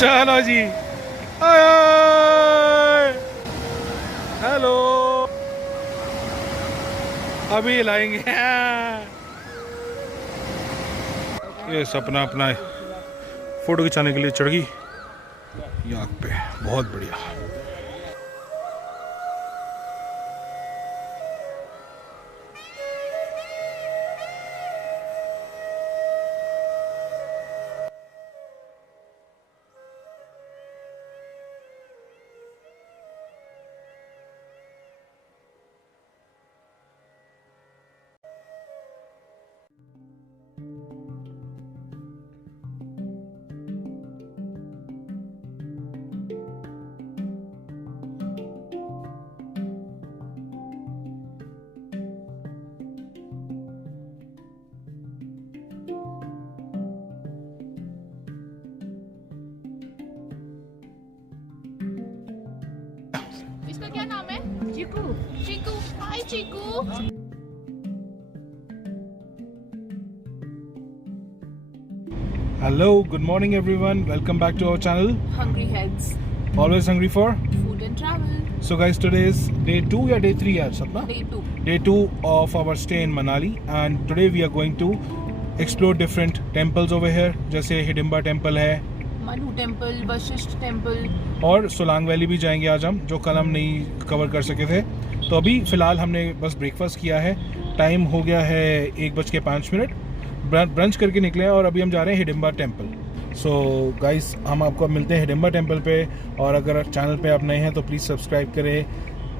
चलो जी, हेलो, अभी लाएंगे। ये सपना अपना फोटो खिंचाने के लिए चढ़ गई याक पे, बहुत बढ़िया। इसका क्या नाम है? Chiku. Chiku, hi Chiku. Hello, good morning everyone. Welcome back to our channel. Hungry heads. Always hungry for Food and travel. So guys, today is day 2 या day 3 यार सपना? Day 2. Day 2 of our stay in Manali, and today we are going to explore different temples over here. जैसे Hidimba temple है, Manu temple, Vashishtha temple, और Solang valley भी जाएंगे आज हम, जो कल हम नहीं कवर कर सके थे। तो अभी फ़िलहाल हमने बस ब्रेकफास्ट किया है, टाइम हो गया है 1:05, ब्रंच करके निकले हैं और अभी हम जा रहे हैं हिडिंबा टेम्पल। सो गाइस, हम आपको अब मिलते हैं हिडिंबा टेम्पल पे, और अगर चैनल पे आप नए हैं तो प्लीज़ सब्सक्राइब करें,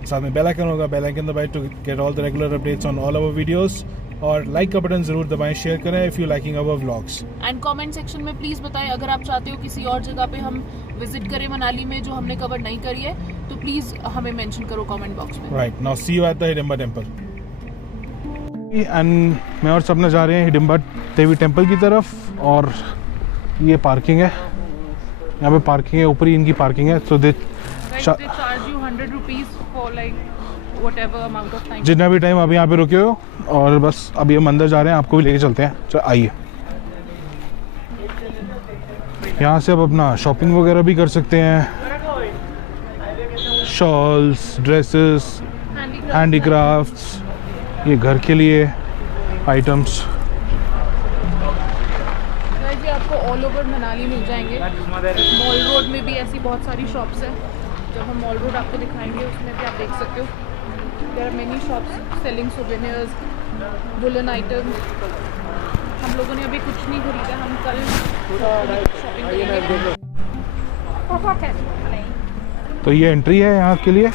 साथ में बेल आइकन होगा, बेल आइकन दबाएं to get all the regular updates on all our videos, और लाइक का बटन ज़रूर दबाएं, शेयर करें if you liking our vlogs. And comment section में प्लीज बताएं अगर आप चाहते हो किसी और जगह पे हम विजिट करें मनाली में जो हमने कवर नहीं करी है, तो प्लीज हमें मेंशन करो कमेंट बॉक्स में। Right, now see you at the Hidimba temple. And मैं और सपना जा रहे हैं हिडिंबा देवी टेम्पल की तरफ, और ये पार्किंग है, यहाँ पे पार्किंग है, ऊपर ही इनकी पार्किंग है। So they charge you 100 rupees for like whatever amount of time, जितना भी टाइम आप यहाँ पे रुके हो। और बस अभी हम अंदर जा रहे हैं, आपको भी लेके चलते हैं। चलो आइए, यहाँ से आप अपना शॉपिंग वगैरह भी कर सकते हैं, शॉल्स, ड्रेसेस, हैंडीक्राफ्ट्स, ये घर के लिए आइटम्स। जी आपको ऑल ओवर मनाली मिल जाएंगे। मॉल रोड में भी ऐसी बहुत सारी शॉप्स हैं, जब हम मॉल रोड आपको दिखाएंगे उसमें भी आप देख सकते हो। There are many shops selling souvenirs, woollen items. हम लोगों ने अभी कुछ नहीं खरीदा, हम कल शॉपिंग करेंगे। तो ये एंट्री है यहाँ के लिए।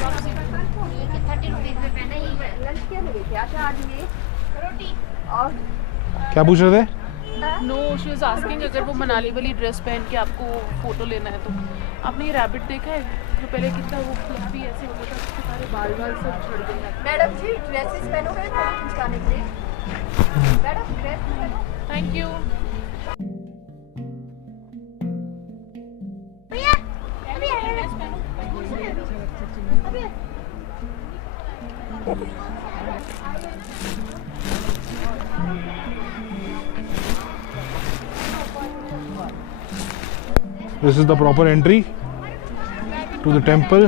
क्या पूछ रहे थे? नो, शी वाज आस्किंग अगर वो मनाली वाली ड्रेस पहन के आपको फोटो लेना है तो। आपने ये रैबिट देखा है जो पहले कितना वो भी ऐसे होता था, उसके सारे बाल सब झड़ गए। मैडम जी ड्रेसेस पहनोगे फोटो खिंचवाने के लिए? मैडम ड्रेस पहनो। Thank you. This is the proper entry to the temple.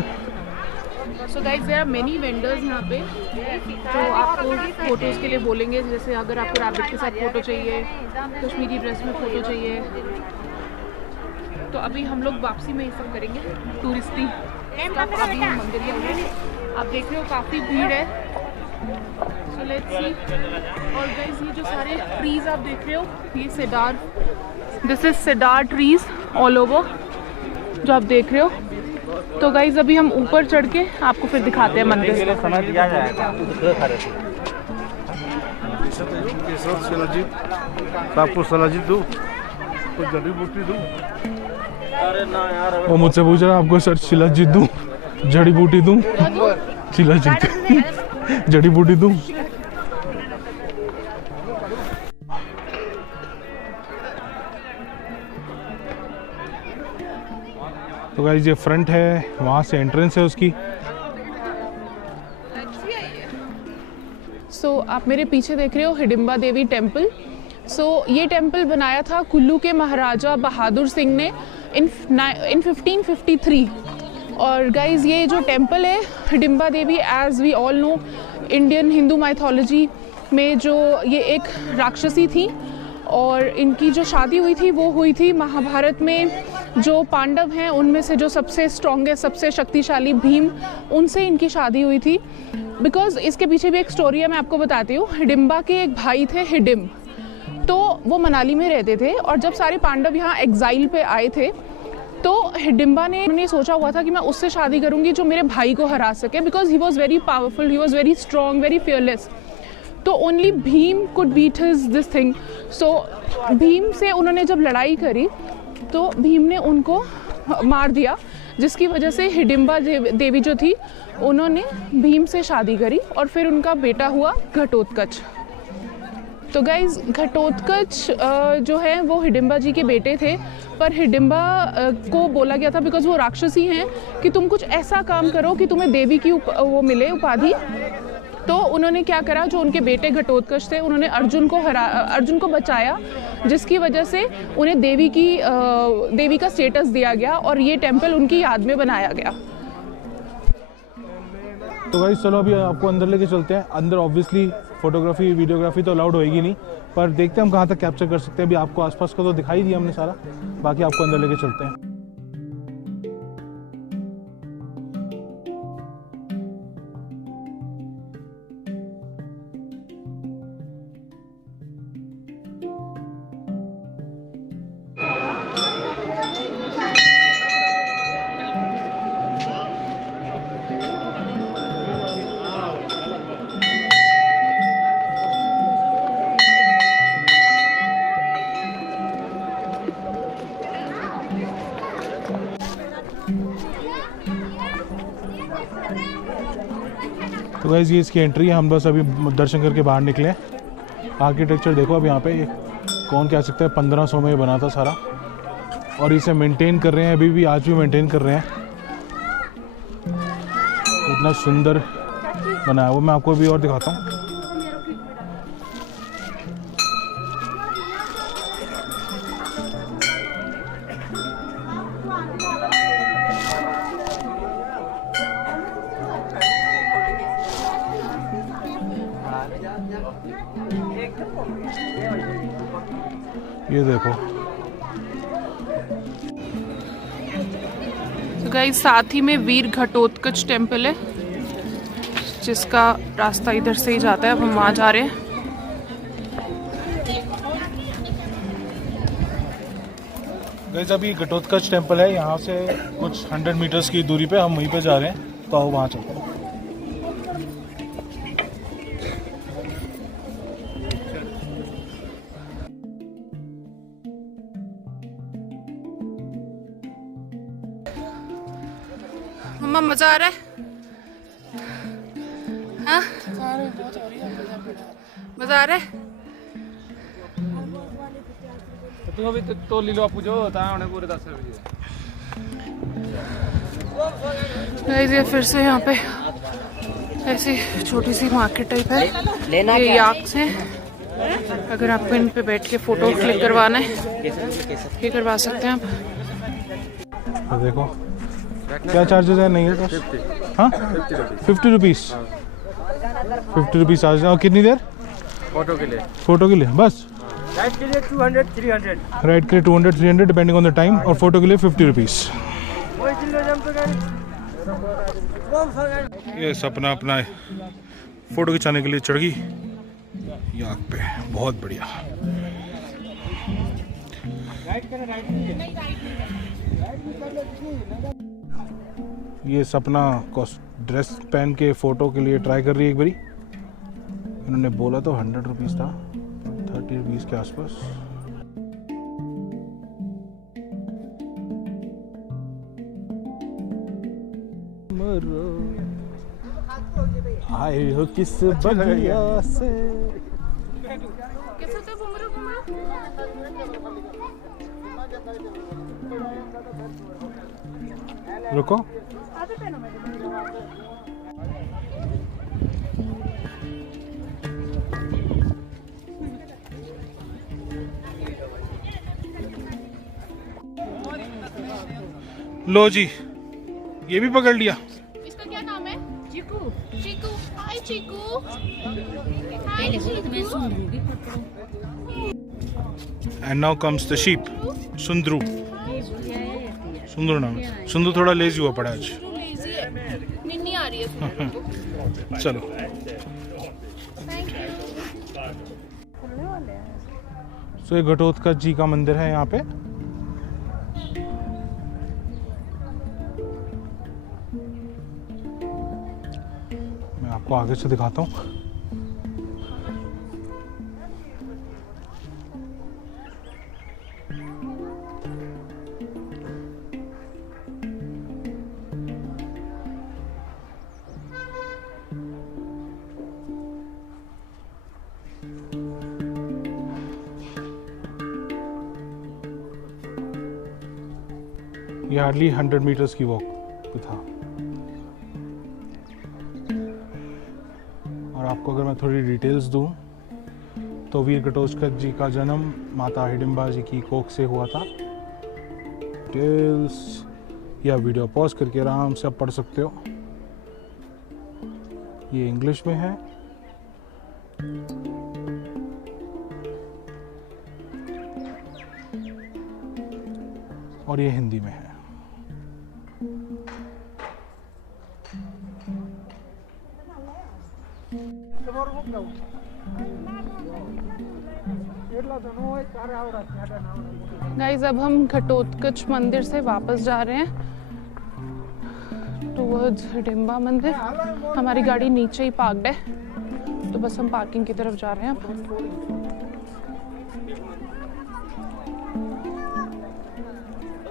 So guys there are many vendors यहाँ पे जो आपको फोटोज़ के लिए बोलेंगे। जैसे अगर आपको रैबिट के साथ फ़ोटो चाहिए, कश्मीरी ड्रेस में फ़ोटो चाहिए, तो अभी हम लोग वापसी में ये सब करेंगे टूरिस्टी। अभी हम मंदिर के अंदर आप देख रहे हो काफ़ी भीड़ है। So let's see. और गाइस ये जो सारे ट्रीज़ आप देख रहे हो, ये cedar, this is cedar trees all over जो आप देख रहे हो। तो गाइस अभी हम ऊपर चढ़ के आपको फिर दिखाते हैं मंदिर। समय दिया जाएगा। आपको सलाजी दूँ, कुछ जड़ी बूटी दूँ? अरे ना यार, वो मुझसे पूछ रहा है आपको सर शिलाजीत दूँ, जड़ी बूटी दूँ? शिलाजीत जड़ी बूटी दूँ? तो गाइस ये फ्रंट है, वहाँ से एंट्रेंस है उसकी। सो आप मेरे पीछे देख रहे हो हिडिंबा देवी टेम्पल। सो ये टेम्पल बनाया था कुल्लू के महाराजा बहादुर सिंह ने इन 1553। और गाइज ये जो टेम्पल है Hidimba Devi, as we all know Indian Hindu mythology में जो ये एक राक्षसी थी और इनकी जो शादी हुई थी वो हुई थी महाभारत में जो पांडव हैं उनमें से जो सबसे स्ट्रॉन्गेस्ट, सबसे शक्तिशाली भीम, उनसे इनकी शादी हुई थी। बिकॉज इसके पीछे भी एक स्टोरी है, मैं आपको बताती हूँ। हिडिंबा के एक भाई थे हिडिम, तो वो मनाली में रहते थे और जब सारे पांडव यहाँ एग्जाइल पे आए थे तो हिडिंबा ने सोचा हुआ था कि मैं उससे शादी करूँगी जो मेरे भाई को हरा सके, because he was very powerful, he was very strong, very fearless. तो only Bhim could beat his this thing. So Bhim से उन्होंने जब लड़ाई करी तो भीम ने उनको मार दिया, जिसकी वजह से हिडिंबा देवी जो थी उन्होंने भीम से शादी करी और फिर उनका बेटा हुआ घटोत्कच। तो गाइज घटोत्कच जो है वो हिडिंबा जी के बेटे थे, पर हिडिंबा को बोला गया था बिकॉज वो राक्षसी हैं कि तुम कुछ ऐसा काम करो कि तुम्हें देवी की वो मिले उपाधि। तो उन्होंने क्या करा, जो उनके बेटे घटोत्कच थे उन्होंने अर्जुन को बचाया, जिसकी वजह से उन्हें देवी का स्टेटस दिया गया और ये टेम्पल उनकी याद में बनाया गया। तो गाइस चलो अभी आपको अंदर लेके चलते हैं। अंदर ऑब्वियसली फोटोग्राफी वीडियोग्राफी तो अलाउड होएगी नहीं, पर देखते हैं हम कहाँ तक कैप्चर कर सकते हैं। अभी आपको आसपास का तो दिखाई दिया हमने सारा, बाकी आपको अंदर लेके चलते हैं। तो गाइस ये इसकी एंट्री है, हम बस अभी दर्शन करके बाहर निकले। आर्किटेक्चर देखो अब यहाँ पे कौन कह सकता है 1500 में ये बना था सारा, और इसे मेंटेन कर रहे हैं, अभी भी आज भी मेंटेन कर रहे हैं। इतना सुंदर बना है वो, मैं आपको अभी और दिखाता हूँ। ये देखो। तो गाइस साथ ही में वीर घटोत्कच टेम्पल है, जिसका रास्ता इधर से ही जाता है। अब हम वहाँ जा रहे हैं। गाइस अभी घटोत्कच टेम्पल है, यहाँ से कुछ 100 मीटर्स की दूरी पे हम वहीं पे जा रहे हैं, तो आओ वहाँ चलते हैं। मम्मा मजा आ रहा है? हाँ? मजा आ रहा है? तू अभी तो ले लो आपको जो होता है उन्हें पूरे 10 रुपये। ये फिर से यहाँ पे ऐसी छोटी सी मार्केट टाइप है। ये याक्स हैं, अगर आपको इन पे बैठ के फोटो क्लिक करवाना है ये करवा सकते हैं आप। देखो क्या चार्जेस है? नहीं है तो हाँ 50 रुपीज़ 50 रुपीज़ चार्ज है। और कितनी देर? फोटो के लिए बस। राइट के लिए 200 300। राइड के लिए 200 300 डिपेंडिंग ऑन द टाइम, और फोटो के लिए 50 रुपीज़। ये सपना अपना फोटो खिंचाने के लिए चढ़ गई याक पे, बहुत बढ़िया। ये सपना ड्रेस पहन के फ़ोटो के लिए ट्राई कर रही है एक बारी। इन्होंने बोला तो 100 रुपीज़ था, 30 रुपीज़ के आसपास। आए हो किस बगिया से। रुको। लो जी, ये भी पकड़ लिया। इसका क्या नाम है? Chiku. Chiku, hi Chiku. Hi Chiku. And now comes the sheep, Sundaru. Sundaru नाम है। सुंदरू थोड़ा लेजी हुआ पड़ा आज। लेजी है, निन्नी आ रही है। चलो तो ये घटोत्कच जी का मंदिर है यहाँ पे। मैं आपको आगे से दिखाता हूँ। ये हार्डली 100 मीटर्स की वॉक पे था। और आपको अगर मैं थोड़ी डिटेल्स दूं तो वीर घटोत्कच जी का जन्म माता हिडिंबा जी की कोख से हुआ था। डिटेल्स या वीडियो पॉज करके आराम से आप पढ़ सकते हो। ये इंग्लिश में है। और ये हिंदी में है। गाइज अब हम घटोत्कच मंदिर से वापस जा रहे हैं टुवर्ड्स हिडिंबा मंदिर। हमारी गाड़ी नीचे ही पार्क्ड है, तो बस हम पार्किंग की तरफ जा रहे हैं अब।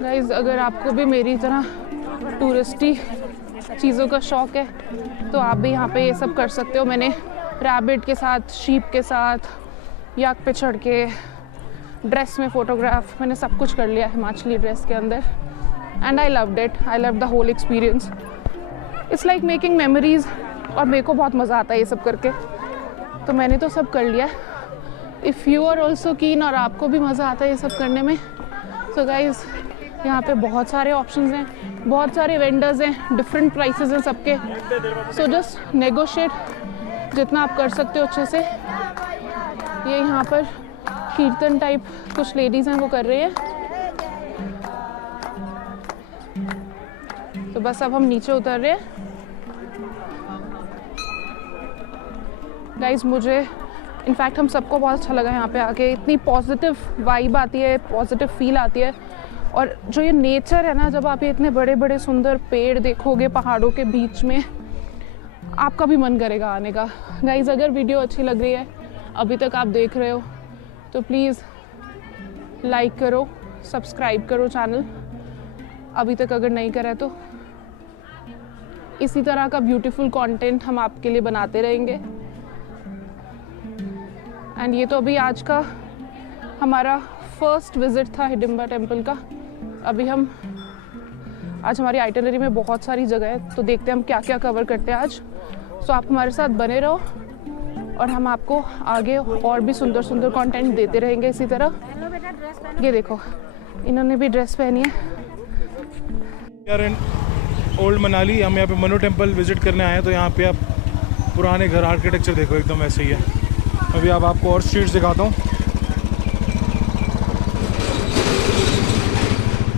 गाइज अगर आपको भी मेरी तरह टूरिस्टी चीज़ों का शौक है तो आप भी यहाँ पे ये सब कर सकते हो। मैंने रैबिट के साथ, शीप के साथ, याक पे चढ़ के, ड्रेस में फ़ोटोग्राफ, मैंने सब कुछ कर लिया हिमाचली ड्रेस के अंदर। And I loved it, I love the whole experience. It's like making memories. और मेरे को बहुत मज़ा आता है ये सब करके, तो मैंने तो सब कर लिया। इफ़ यू आर ऑल्सो कीन और आपको भी मज़ा आता है ये सब करने में, सो गाइज यहाँ पे बहुत सारे ऑप्शंस हैं, बहुत सारे वेंडर्स हैं, डिफरेंट प्राइसेस हैं सबके। सो जस्ट नेगोशिएट जितना आप कर सकते हो अच्छे से। ये यहाँ पर कीर्तन टाइप कुछ लेडीज़ हैं वो कर रही है। तो बस अब हम नीचे उतर रहे हैं। गाइज मुझे इनफैक्ट हम सबको बहुत अच्छा लगा यहाँ पे आके। इतनी पॉजिटिव वाइब आती है, पॉजिटिव फील आती है। और जो ये नेचर है ना, जब आप ये इतने बड़े बड़े सुंदर पेड़ देखोगे पहाड़ों के बीच में, आपका भी मन करेगा आने का। गाइज अगर वीडियो अच्छी लग रही है, अभी तक आप देख रहे हो, तो प्लीज़ लाइक करो, सब्सक्राइब करो चैनल, अभी तक अगर नहीं करा है तो। इसी तरह का ब्यूटीफुल कंटेंट हम आपके लिए बनाते रहेंगे। एंड ये तो अभी आज का हमारा फर्स्ट विज़िट था हिडिंबा टेम्पल का। अभी हम आज हमारी आइटिनरी में बहुत सारी जगह है, तो देखते हैं हम क्या क्या कवर करते हैं आज। सो आप हमारे साथ बने रहो और हम आपको आगे और भी सुंदर सुंदर कंटेंट देते रहेंगे इसी तरह। ये देखो, इन्होंने भी ड्रेस पहनी है। यार इन ओल्ड मनाली, हम यहाँ पे मनु टेम्पल विजिट करने आए हैं, तो यहाँ पे आप पुराने घर आर्किटेक्चर देखो, एकदम वैसे ही है। अभी अब आपको और स्ट्रीट्स दिखाता हूँ।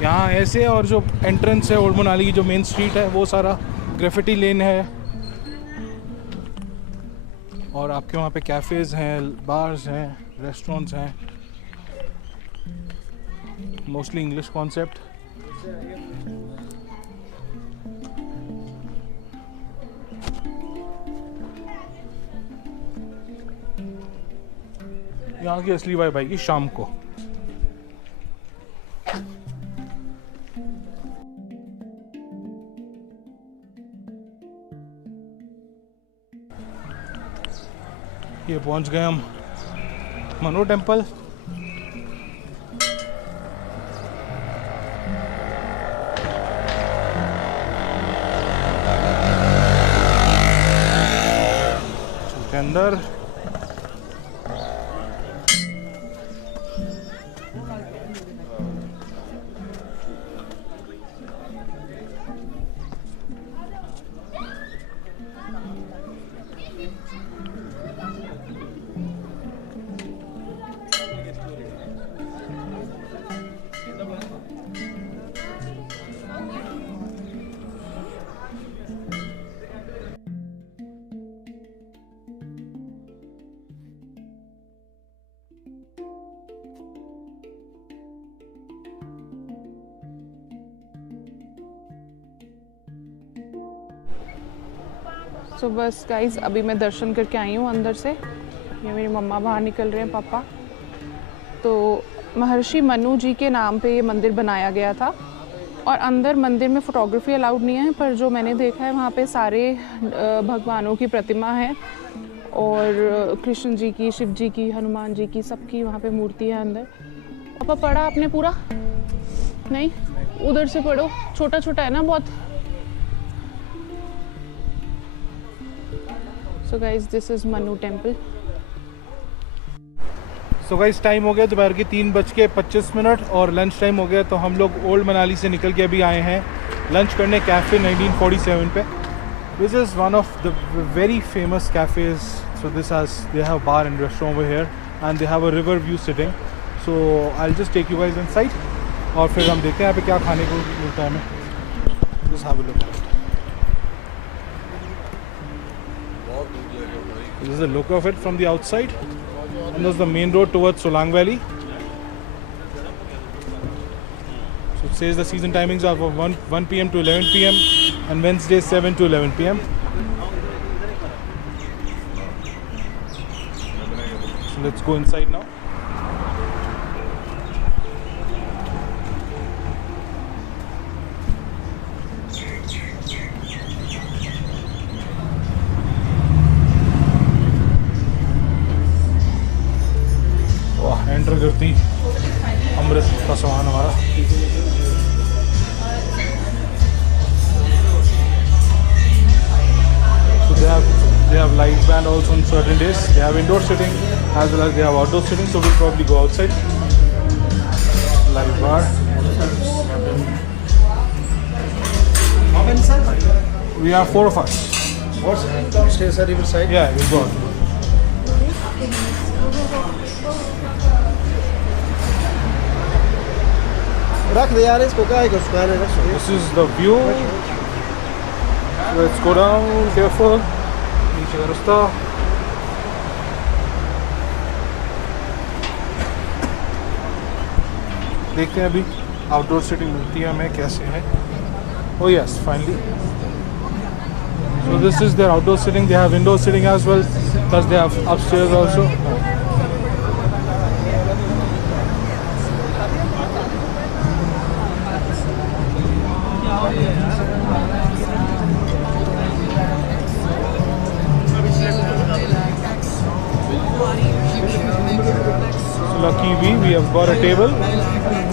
यहाँ ऐसे, और जो एंट्रेंस है ओल्ड मनाली की, जो मेन स्ट्रीट है, वो सारा ग्रेफिटी लेन है। और आपके वहाँ पे कैफ़ेज़ हैं, बार्स हैं, रेस्टोरेंट्स हैं, मोस्टली इंग्लिश कॉन्सेप्ट। यहाँ की असली वाइब आएगी शाम को। ये पहुंच गए हम मनु टेम्पल। चलते अंदर। सो बस गाइज अभी मैं दर्शन करके आई हूँ अंदर से। ये मेरी मम्मा बाहर निकल रहे हैं, पापा। तो महर्षि मनु जी के नाम पे ये मंदिर बनाया गया था और अंदर मंदिर में फ़ोटोग्राफी अलाउड नहीं है, पर जो मैंने देखा है वहाँ पे सारे भगवानों की प्रतिमा है और कृष्ण जी की, शिव जी की, हनुमान जी की, सबकी वहाँ पे मूर्ति है अंदर। पापा पढ़ा आपने पूरा? नहीं, उधर से पढ़ो, छोटा छोटा है ना बहुत। So guys this is Manu temple. So guys time हो गया दोपहर के 3:25 और लंच टाइम हो गया। तो हम लोग ओल्ड मनाली से निकल के अभी आए हैं लंच करने कैफ़े 1947 पे। This is one of the very famous cafes. So this has they have bar and restaurant over here and they have a river view sitting. So I will just take you guys inside और फिर हम देखते हैं यहाँ पे क्या खाने को मिलता है हमें। Just have a look. This is a look of it from the outside, and this is the main road towards Solang Valley. So it says the season timings are from 1 p.m. to 11 p.m. and Wednesday 7 to 11 p.m. So let's go inside now. Enter करती अमृत का सामान हमारा। So they have live band also on certain days. They have indoor sitting as well as they have outdoor sitting. So we'll probably go outside. Live bar. How many, sir? We are 4 of us. What? Stay, sir, riverside. Yeah, we'll go. रख दे यार इसको, क्या है उसका है। This is the view. Let's go down. Careful. नीचे का रास्ता। देखते हैं अभी आउटडोर सीटिंग मिलती है हमें कैसे है। Oh yes, finally. So this is their outdoor sitting. They have indoor sitting as well. Plus they have upstairs also. Lucky we have got a table.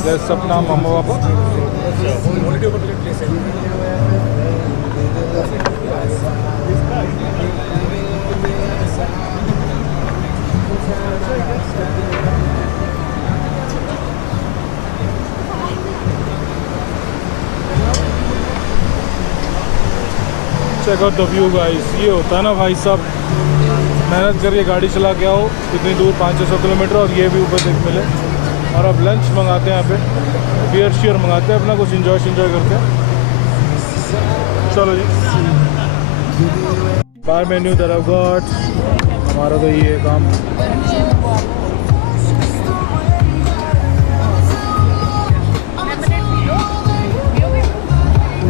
There's Sapna, Mama, Papa. Check out the view guys. ये होता है ना भाई साहब, मेहनत करके गाड़ी चला के आओ इतनी दूर 500 किलोमीटर और ये भी ऊपर देख मिले। और अब लंच मंगाते हैं यहाँ पे, बियर शियर मंगाते हैं अपना, कुछ इंजॉय करते हैं। चलो जी, बार मेन्यू दैट आई गॉट। हमारा तो ये काम।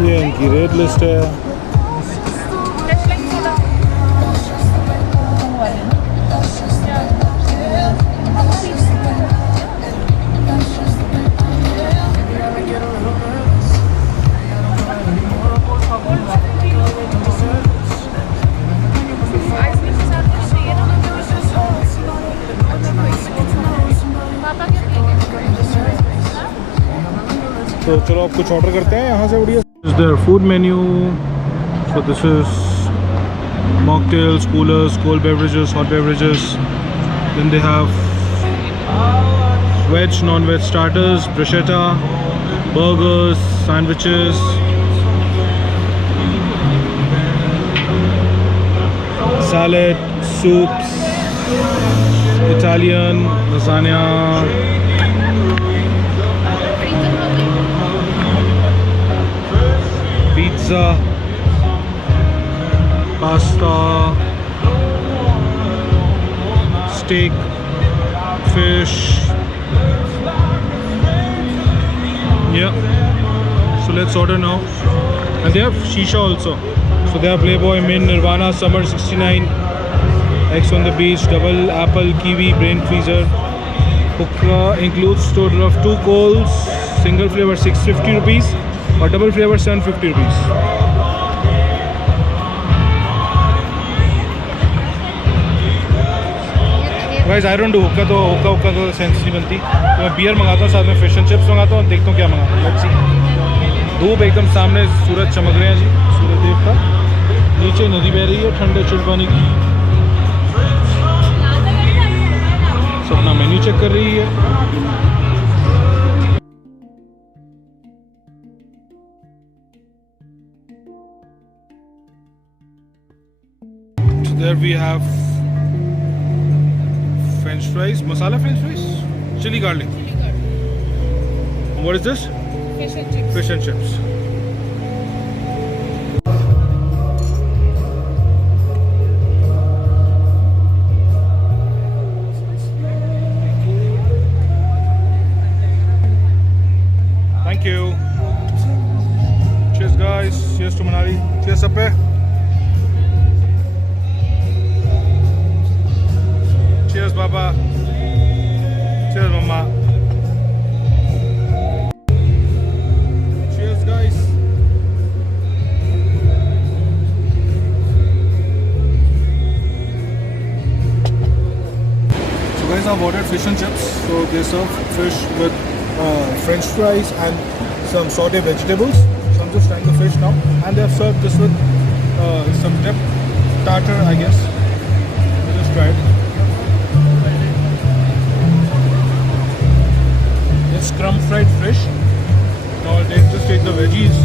ये इनकी रेट लिस्ट है। तो चलो आप कुछ ऑर्डर करते हैं यहाँ से। बढ़िया This is their food menu. So this is mocktails, coolers, cold beverages, hot beverages. Then they have veg, non-veg starters, bruschetta, burgers, sandwiches, salad, soups, Italian, lasagna, pizza, pasta, steak, fish. Yeah, so let's order now. And they have shisha also, so So they are Playboy, Mint, Nirvana, Summer 69, X on the Beach, Double Apple, Kiwi, Brain Freezer. Hookah includes total of 2 coals, single flavor 650 rupees or double flavor 750 rupees. Guys, I don't do hookah, तो hookah तो sense नहीं बनती, तो मैं beer मंगाता हूँ, साथ में fish and chips मंगाता हूँ और देखता हूँ क्या मंगाता हूँ। Let's see. धूप एकदम सामने, सूरज चमक रहे हैं जी, सूरज देवता। नीचे नदी बह रही है ठंडे चिल पानी की। सपना मेन्यू चेक कर रही है। So there we have French fries, masala French fries, chili garlic. What is this? Fish and chips. Fish and chips. Thank you. Cheers guys. Cheers to Manali. Cheers up here. Cheers Baba. Cheers Mama. Cheers guys. So guys, I've ordered fish and chips. So they serve fish with French fries and some sauteed vegetables. So I'm just trying the fish now, and they have served this with some dip, tartar, I guess. I'll just try it. It's crumb fried fish. Now I'll just take the veggies.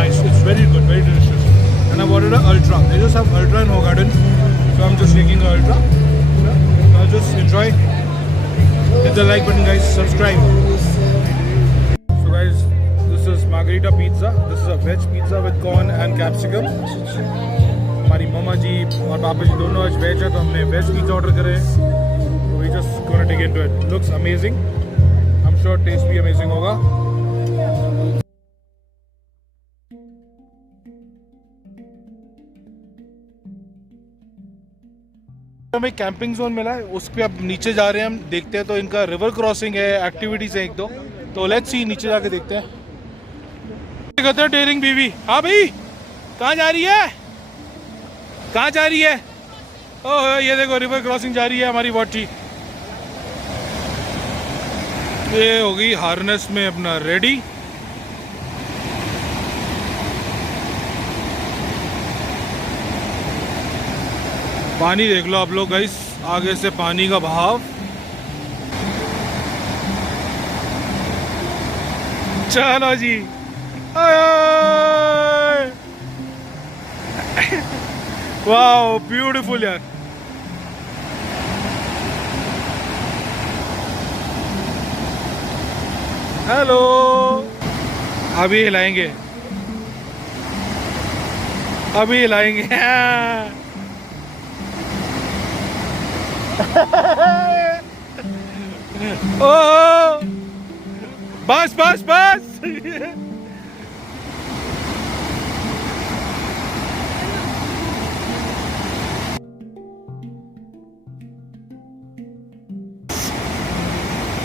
Nice, it's very good, very delicious. And I've ordered an ultra. They just have ultra in Hogarden, so I'm just taking the ultra. I'll just enjoy. Hit the like button guys, subscribe. So guys, this is margarita pizza. This is a veg pizza with corn and capsicum. हमारी मम्मा जी और पापा जी दोनों आज veg है, तो हमने veg pizza order करे हैं। We just gonna dig into it. Looks amazing. I'm sure taste भी amazing होगा। हमें कैंपिंग जोन मिला है, उस पे अब नीचे जा रहे हैं हम, देखते हैं। तो इनका रिवर क्रॉसिंग है, एक्टिविटीज है एक दो, तो लेट्स सी, नीचे जाके देखते हैं। कहते हैं डेयरिंग बीवी। हाँ भाई, कहाँ जा रही है? कहाँ जा रही है? ओह ये देखो, रिवर क्रॉसिंग जा रही है हमारी वॉटी। ये हो गई हार्नेस में अपना रेडी। पानी देख लो आप लोग गाइस, आगे से पानी का बहाव। चलो जी, वाओ ब्यूटीफुल यार। हेलो, अभी हिलाएंगे, अभी हिलाएंगे। ओ बस बस बस।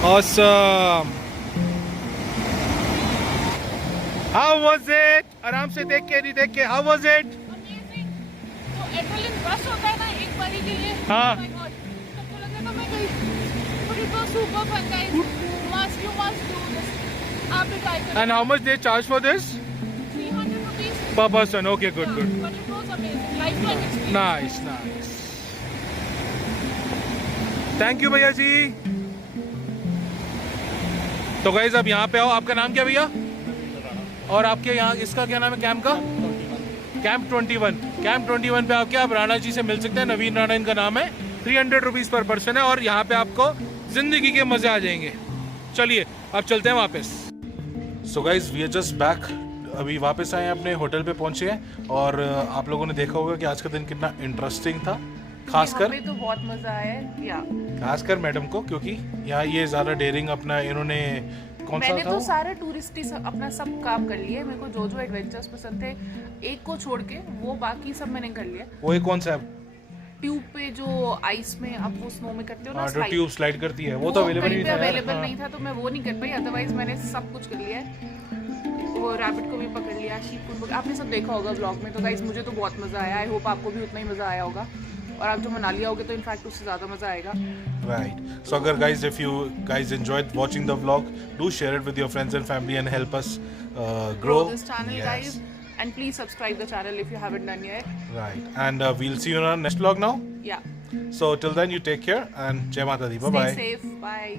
Awesome. How was it? आराम से देख के, नहीं देख के, how was it? Amazing. तो एड्रेनलिन रश होता है ना एक बारी के लिए। हाँ। Oh my God. तो लगा तो मैं गई। But it was super fun guys. You must do this. आप भी try करो। And how much they charge for this? 300 rupees. Per person. Okay, good, good. But it was amazing. Lifetime experience. Nice, nice. Thank you भैया जी। तो guys अब यहाँ पे आओ। आपका नाम क्या भैया? और आपके यहाँ इसका क्या नाम है कैंप का? कैंप 21। कैंप 21 पे आके आप राणा जी से मिल सकते हैं। नवीन राणा इनका नाम है। 300 रुपीज़ पर पर्सन है और यहाँ पे आपको जिंदगी के मजे आ जाएंगे। चलिए अब चलते हैं वापस। So guys we are just back. अभी वापस आए हैं, अपने होटल पे पहुंचे हैं। और आप लोगों ने देखा होगा कि आज का दिन कितना इंटरेस्टिंग था, खासकर तो बहुत मजा आया या खासकर मैडम को, क्योंकि यहाँ ये ज़्यादा डेयरिंग अपना इन्होंने कौन सा मैंने था तो वो? सारे टूरिस्टी अपना सब काम कर लिए। मेरे को जो जो एडवेंचर्स पसंद थे, एक को छोड़ के वो बाकी सब मैंने कर लिया। वो एक कौन सा है? ट्यूब पे जो आइस में आप वो स्नो में करते हो ना हाँ, जो slide, ट्यूब स्लाइड करती है वो तो अवेलेबल कहीं नहीं पे था यार। अवेलेबल हाँ। नहीं था तो मैं वो नहीं कर पाई। अदरवाइज मैंने सब कुछ कर लिया है। वो रैबिट को भी पकड़ लिया, शीप को आपने सब देखा होगा ब्लॉग में। तो गाइस मुझे तो बहुत मज़ा आया। आई होप आपको भी उतना ही मज़ा आया होगा। और आप जो मनाली आओगे तो इनफैक्ट उससे ज़्यादा मज़ा आएगा। Right. So, agar guys, if you guys enjoyed watching the vlog, do share it with your friends and family and help us grow this channel, Yes. guys, and please subscribe the channel if you haven't done yet. Right. And we'll see you in our next vlog now. Yeah. So till then, you take care and Jai Mata Di. Bye Stay bye. safe. Bye.